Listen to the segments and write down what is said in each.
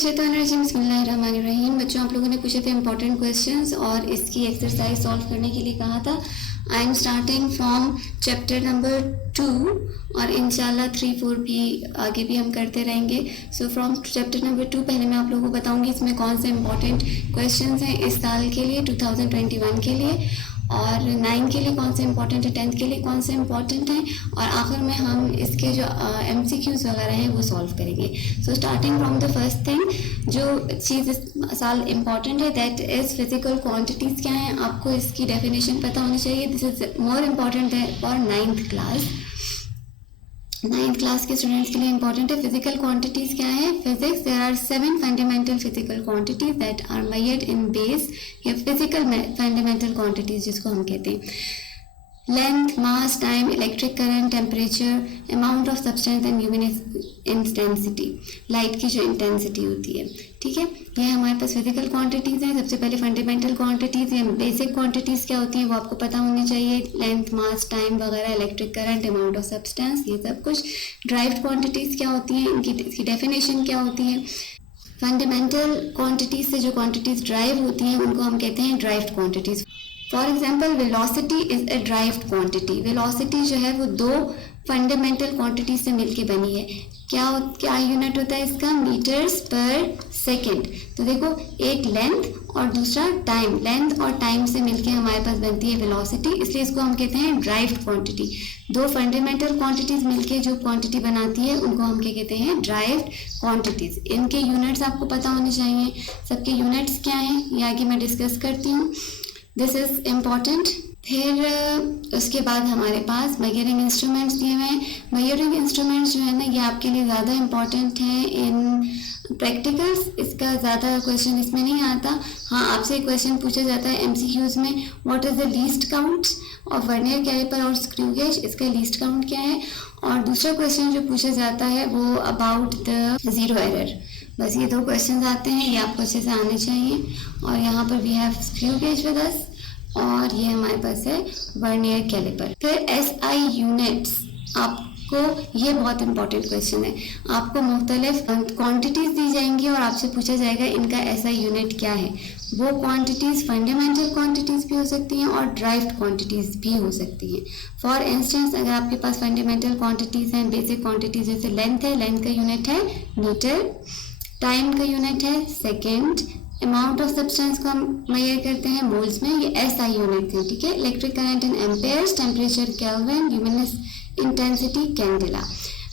मिनशैतानिर्रजीम बिस्मिल्लाहिर्रहमानिर्रहीम। बच्चों, आप लोगों ने पूछे थे इंपॉर्टेंट क्वेश्चंस और इसकी एक्सरसाइज सॉल्व करने के लिए कहा था। I am starting from chapter number 2 और इंशाल्लाह 3, 4 भी आगे भी हम करते रहेंगे। सो फ्रॉम चैप्टर नंबर 2 पहले मैं आप लोगों को बताऊंगी इसमें कौन से इंपॉर्टेंट क्वेश्चंस हैं इस साल के लिए 2021 के लिए, और 9 के लिए कौन से इंपॉर्टेंट है, 10th के लिए कौन से इंपॉर्टेंट हैं, और आखिर में हम इसके जो MCQs वगैरह हैं वो सॉल्व करेंगे। So starting from the first thing, जो चीज़ इस साल इम्पॉर्टेंट है दैट इज़ फिजिकल क्वांटिटीज़ क्या हैं, आपको इसकी डेफिनेशन पता होनी चाहिए। दिस इज़ मोर इम्पॉर्टेंट है for 9th class. 9th class के स्टूडेंट्स के लिए इंपॉर्टेंट है। फिजिकल क्वांटिटीज़ क्या है? Physics there are 7 fundamental physical quantities that are measured in base, या फिजिकल फंडामेंटल क्वांटिटीज जिसको हम कहते हैं। Length, mass, time, electric current, temperature, amount of substance and luminescence intensity, light की जो इंटेंसिटी होती है, ठीक है। ये हमारे पास फिजिकल क्वांटिटीज़ हैं। सबसे पहले फंडामेंटल क्वांटिटीज़ या बेसिक क्वांटिटीज़ क्या होती हैं वो आपको पता होनी चाहिए। लेंथ, मास, टाइम वगैरह, electric current, amount of substance, ये सब कुछ। ड्राइव्ड क्वांटिटीज़ क्या होती हैं, इसकी डेफिनेशन क्या होती है। फंडामेंटल क्वांटिटीज़ से जो क्वांटिटीज़ ड्राइव होती हैं उनको हम कहते हैं derived quantities. For example, velocity is a derived quantity. Velocity जो है वो 2 फंडामेंटल क्वांटिटी से मिलके बनी है। क्या यूनिट होता है इसका? मीटर्स पर सेकेंड। तो देखो, एक लेंथ और दूसरा टाइम, लेंथ और टाइम से मिलके हमारे पास बनती है वेलोसिटी, इसलिए इसको हम कहते हैं ड्राइव्ड क्वांटिटी। 2 फंडामेंटल क्वांटिटीज मिलके जो क्वांटिटी बनाती है उनको हम क्या कहते हैं? Derived quantities. इनके यूनिट्स आपको पता होने चाहिए। सबके यूनिट्स क्या हैं ये आगे मैं डिस्कस करती हूँ। This is important. फिर उसके बाद हमारे पास मेजरिंग इंस्ट्रूमेंट्स दिए हुए हैं। मेजरिंग इंस्ट्रूमेंट्स जो है ना ये आपके लिए ज़्यादा इम्पॉर्टेंट हैं इन प्रैक्टिकल्स। इसका ज़्यादा क्वेश्चन इसमें नहीं आता। हाँ, आपसे एक क्वेश्चन पूछा जाता है MCQs में, what is the least count of vernier caliper और स्क्रू गेज, इसका लीस्ट काउंट क्या है। और दूसरा क्वेश्चन जो पूछा जाता है वो अबाउट द जीरो एरर। बस ये 2 क्वेश्चन आते हैं, ये आपको अच्छे से आने चाहिए। और यहाँ पर we have screw gauge with us, और ये हमारे पास है वर्नियर कैलिपर। फिर SI यूनिट्स, आपको ये बहुत इंपॉर्टेंट क्वेश्चन है। आपको मुख्तलिफ क्वांटिटीज दी जाएंगी और आपसे पूछा जाएगा इनका SI यूनिट क्या है। वो क्वांटिटीज़ फंडामेंटल क्वांटिटीज़ भी हो सकती हैं और ड्राइव्ड क्वांटिटीज़ भी हो सकती हैं। फॉर इंस्टेंस, अगर आपके पास फंडामेंटल क्वांटिटीज़ हैं, बेसिक क्वांटिटीज़, जैसे लेंथ है, लेंथ का यूनिट है मीटर, टाइम का यूनिट है सेकेंड, अमाउंट ऑफ सब्सटेंस को हम मेजर करते हैं मोल्स में, ये SI यूनिट है, ठीक है। Electric current in amperes, temperature kelvin, luminous intensity candela,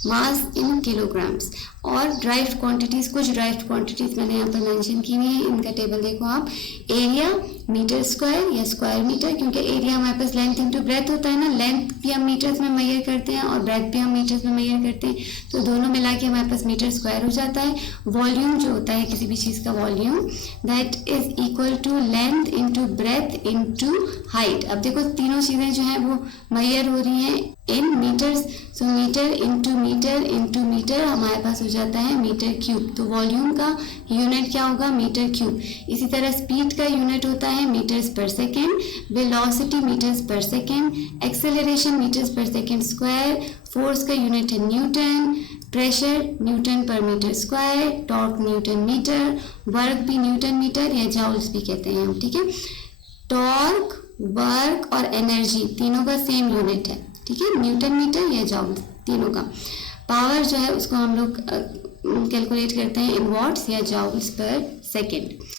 mass in kilograms. और ड्राइव्ड क्वांटिटीज़, कुछ ड्राइव्ड क्वांटिटीज़ मैंने यहाँ पर मेंशन की हुई है, इनका टेबल देखो आप। एरिया मीटर स्क्वायर या स्क्वायर मीटर, क्योंकि एरिया हमारे पास लेंथ इंटू ब्रेथ होता है ना, लेंथ भी हम मीटर्स में मेजर करते हैं और ब्रेथ भी हम मीटर्स में मेजर करते हैं, तो दोनों मिला के हमारे पास मीटर स्क्वायर हो जाता है। वॉल्यूम जो होता है किसी भी चीज़ का volume, that is equal to length into breadth into height. अब देखो तीनों चीज़ें जो हैं वो मेजर हो रही हैं in meters, so meter into meter हमारे पास हो जाता है मीटर क्यूब। तो वॉल्यूम का यूनिट क्या होगा? Meter cube. इसी तरह स्पीड का यूनिट होता है मीटर्स पर सेकेंड, वेलोसिटी मीटर्स पर सेकेंड, एक्सेलरेशन मीटर्स पर सेकेंड स्क्वायर, फोर्स का यूनिट है न्यूटन, प्रेशर न्यूटन पर meter square, torque newton meter, work भी न्यूटन मीटर या जाउल्स भी कहते हैं हम, ठीक है। टॉर्क, वर्क और एनर्जी तीनों का सेम यूनिट है, ठीक है, न्यूटन मीटर या जाउल्स तीनों का। पावर जो है उसको हम लोग कैलकुलेट करते हैं इन वॉट्स या जाउल्स पर सेकेंड।